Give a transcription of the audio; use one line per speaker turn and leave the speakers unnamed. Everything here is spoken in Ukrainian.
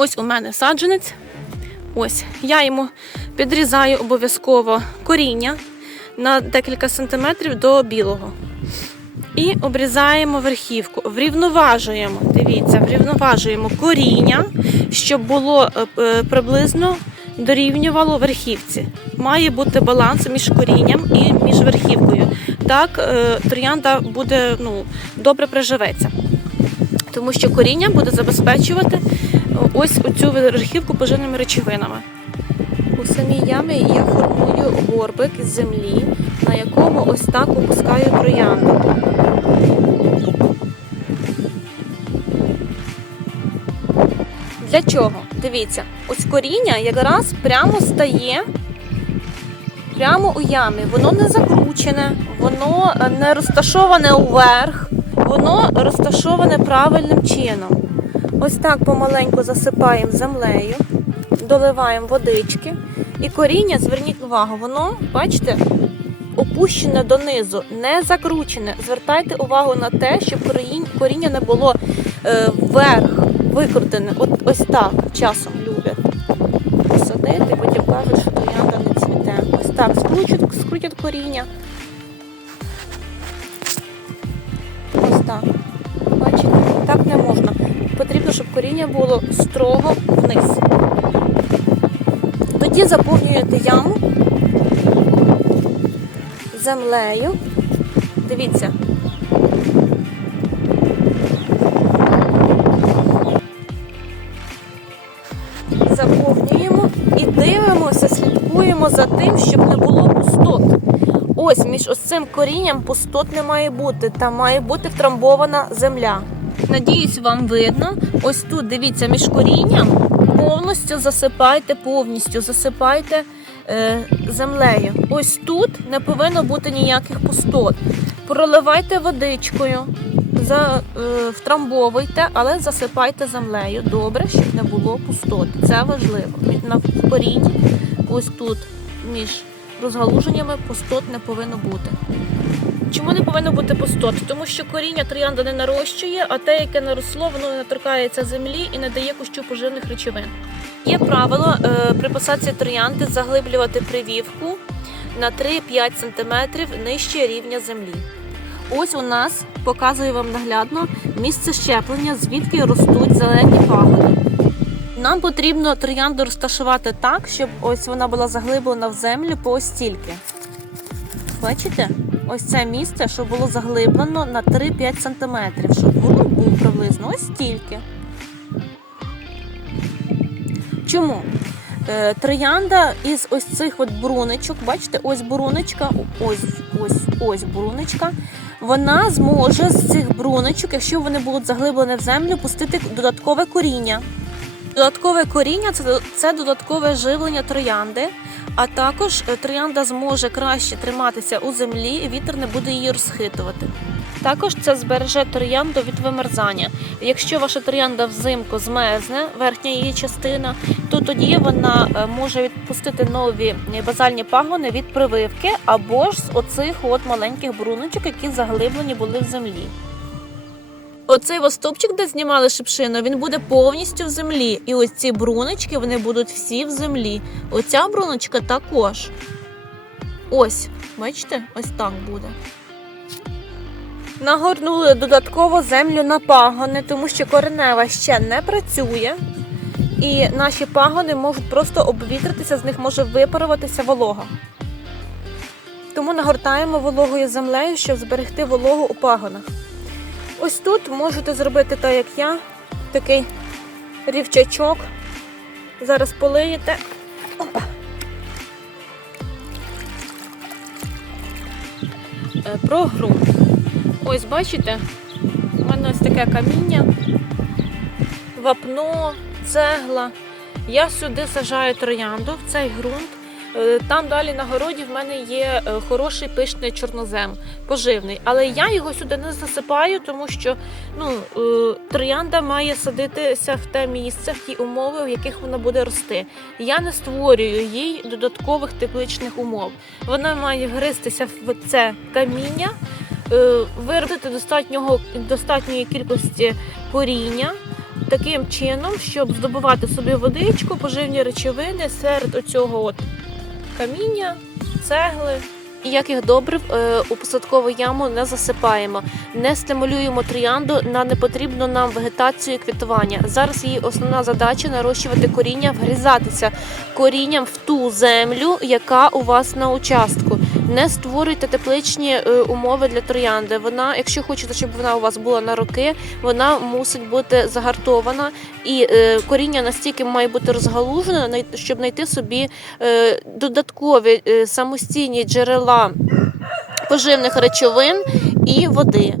Ось у мене саджанець. Ось я йому підрізаю обов'язково коріння на декілька сантиметрів до білого. І обрізаємо верхівку, врівноважуємо. Дивіться, врівноважуємо коріння, щоб було е, е, приблизно дорівнювало верхівці. Має бути баланс між корінням і між верхівкою. Так е, троянда буде ну, добре приживеться. Тому що коріння буде забезпечувати ось цю верхівку поживними речовинами. У самій ямі я формую горбик із землі, на якому ось так опускаю троянду. Для чого? Дивіться, ось коріння якраз прямо стає прямо у ямі. Воно не закручене, воно е, не розташоване уверх, воно розташоване правильним чином. Ось так помаленьку засипаємо землею, доливаємо водички. І коріння, зверніть увагу, воно, бачите, опущене донизу, не закручене. Звертайте увагу на те, щоб коріння не було е, вверх викрутене. От ось так часом люблять посадити, потім кажуть, що троянда не цвіте. Ось так скрутять, скрутять коріння. Коріння було строго вниз. Тоді заповнюєте яму землею. Дивіться. Заповнюємо і дивимося, слідкуємо за тим, щоб не було пустот. Ось між ось цим корінням пустот не має бути. Там має бути втрамбована земля. Надіюсь, вам видно. Ось тут дивіться між корінням. Повністю засипайте, повністю засипайте е, землею. Ось тут не повинно бути ніяких пустот. Проливайте водичкою, за, е, втрамбовуйте, але засипайте землею. Добре, щоб не було пустот. Це важливо. На корінні, ось тут між розгалуженнями пустот не повинно бути. Чому не повинно бути пустот? Тому що коріння троянда не нарощує, а те, яке наросло, воно не торкається землі і не дає кущу поживних речовин. Є правило е, при посадці троянди заглиблювати привівку на 3-5 см нижче рівня землі. Ось у нас показую вам наглядно місце щеплення, звідки ростуть зелені пагони. Нам потрібно троянду розташувати так, щоб ось вона була заглиблена в землю по стільки. Бачите? Ось це місце, щоб було заглиблено на 3-5 см, щоб ґрунт був приблизно ось стільки. Чому? Е, Троянда із ось цих от бруничок, бачите, ось бруничка, ось, ось, ось бруничка. Вона зможе з цих бруничок, якщо вони будуть заглиблені в землю, пустити додаткове коріння. Додаткове коріння це, це додаткове живлення троянди, а також е, троянда зможе краще триматися у землі, і вітер не буде її розхитувати. Також це збереже троянду від вимерзання. Якщо ваша троянда взимку змерзне, верхня її частина, то тоді вона е, може відпустити нові е, базальні пагони від прививки або ж з оцих от маленьких бруночок, які заглиблені були в землі. Оцей воступчик, де знімали шипшину, він буде повністю в землі. І ось ці бруночки вони будуть всі в землі. Оця бруночка також. Ось, бачите, ось так буде. Нагорнули додатково землю на пагони, тому що коренева ще не працює. І наші пагони можуть просто обвітритися, з них може випаруватися волога. Тому нагортаємо вологою землею, щоб зберегти вологу у пагонах. Ось тут можете зробити так, як я, такий рівчачок. Зараз полиєте. Опа. Е, Про ґрунт. Ось бачите, у мене ось таке каміння, вапно, цегла. Я сюди сажаю троянду в цей ґрунт. Е, Там далі на городі в мене є е, хороший пишний чорнозем, поживний. Але я його сюди не засипаю, тому що ну, е, троянда має садитися в те місце, в ті умови, в яких вона буде рости. Я не створюю їй додаткових тепличних умов. Вона має вгристися в це каміння, виробити достатнього, достатньої кількості коріння. таким чином, щоб здобувати собі водичку, поживні речовини серед оцього от каміння, цегли. Ніяких добрив е, у посадкову яму не засипаємо, не стимулюємо троянду на непотрібну нам вегетацію і квітування. Зараз її основна задача нарощувати коріння, вгрізатися корінням в ту землю, яка у вас на участку. Не створюйте тепличні е, умови для троянди. Вона, якщо хочете, щоб вона у вас була на роки, вона мусить бути загартована, і е, коріння настільки має бути розгалужене, щоб знайти собі е, додаткові самостійні джерела поживних речовин і води.